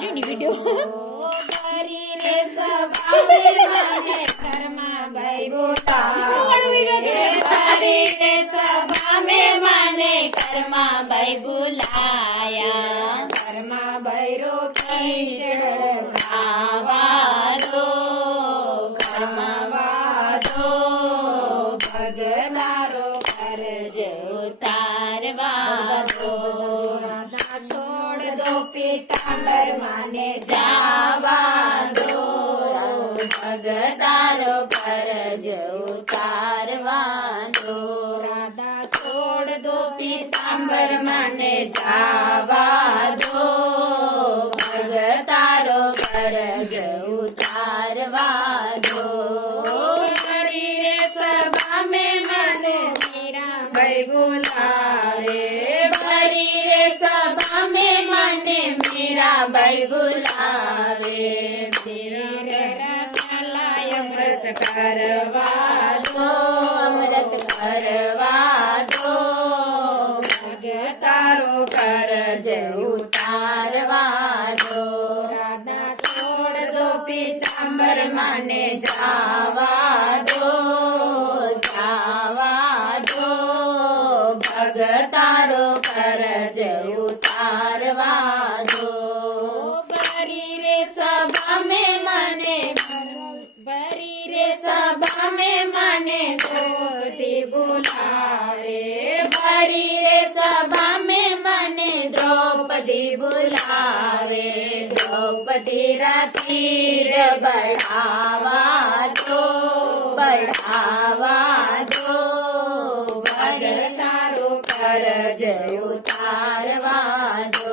લ્યો ની વિડિયો ભરી રે સભા में મને ઘરમાં ભાઈ બોલાવે ભરી રે સભા में મને ઘરમાં ભાઈ બોલાયા ઘરમાં ભૈરો ખીચડ ખાવા દો ઘરમાં વાદો ભગનારો કરજ ઉતારવા દો છોડ દો પીતાંબર માને જાવા દો ભગનારો કરજ ઉતારવા દો રાધા છોડ દો પીતાંબર માને જાવા દો ભગતારો કરજ ઉતારવા દો ભરી રે સભા में મને મીરાબાઈ બોલાવે ભરી રે સભા में મને મીરાબાઈ બોલાવે ધીરે રાખલાય અમૃત કરવા દો અમૃત કરવા દો ભગતારો કરજ ઉતારવા દો રાધા છોડ દો પીતાંબર માને જાવા દો ભગતારો કરજ ઉતારવા દો ભરી રે સભા में મને ભરી રે સભા में મને દ્રૌપદી બોલાવે ભરી રે સભા में મને દ્રૌપદી બોલાવે દ્રૌપદી રા શિર बढ़ावा दो ભગતારો કરજ ઉતારવા દો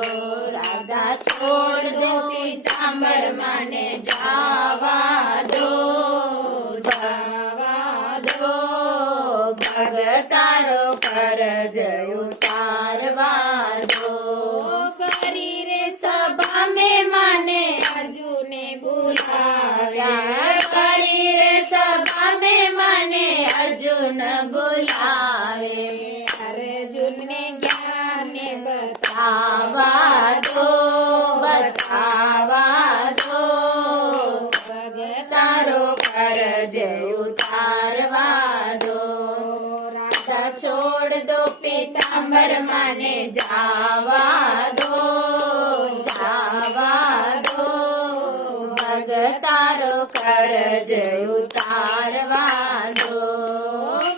રાધા છોડ દો પીતાંબર માને જાવા દો ભગતારો કરજ ઉતારવા દો ભરી રે સભા में મને અર્જુને બોલાવ્યા ભરી રે સભા में મને અર્જુન બોલાવે અર્જુનને જ્ઞાન બતાવા દો ભગતારો કરજ ઉતારવા દો રાધા છોડ દો પીતાંબર માને જાવા દો ભગતારો કરજ ઉતારવા દો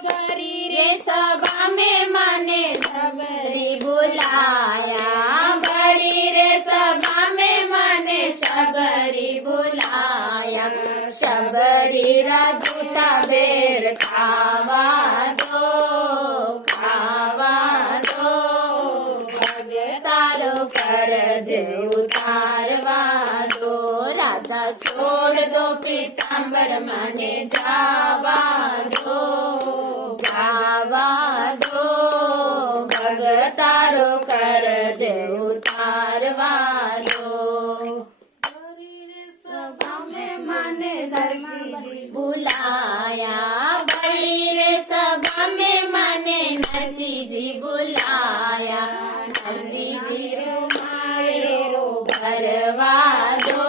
ભરી રે સભા में મને સબરી બોલાયા ભરી રે સભા में મને સબરી બોલાયા શબરી રા જૂઠા બેર ખાવા દો ભગતારો કરજ ઉતારવા દો રાધા છોડ દો પીતાંબર માને જાવા દો ભગતારો કરજ ઉતારવા દો સભા में મને નરસિંહજી બોલાયા ભરી રે સભા में મને નરસિંહજી બોલાયા નરસિંહજી રૂમાળેરો ભરવા દો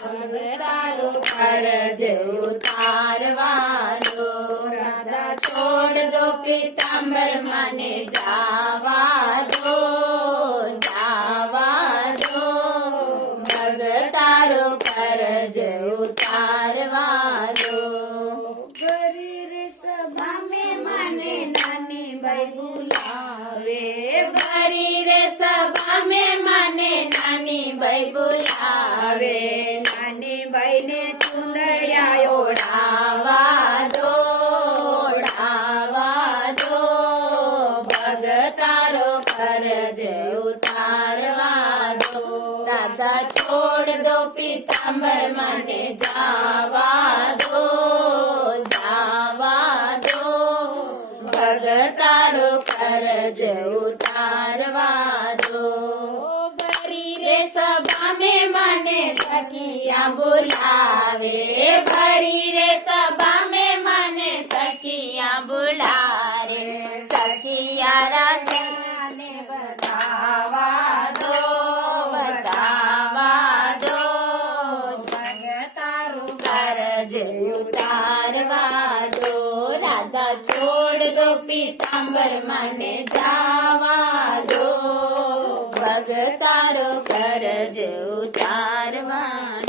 ભગતારો કરજ ઉતારવા દો રાધા છોડ દો પીતાંબર માને જાવા દો ભગતારો કરજ ઉતારવા દો ભરી રે સભા में મને નાની બાઈ બોલાવે ભરી રે સભા में મને નાની બાઈ બોલાવે નાની બાઈ ને ચુંદડિયા ઓઢાવા દો ભગતારો કરજ ઉતારવા દો રાધા છોડ દો પીતાંબર માને જાવા દો ભગતારો કરજ ઉતારવા દો ભરી રે સભા में મને સખિયા બોલાવે ભરી રે સભા में મને સખિયા બોલાવે સખિયા રાસને બતાવા કરજ ઉતારવા દો. રાધા છોડ દો પીતાંબર મને જાવા દો. ભગતારો કરજ ઉતારવા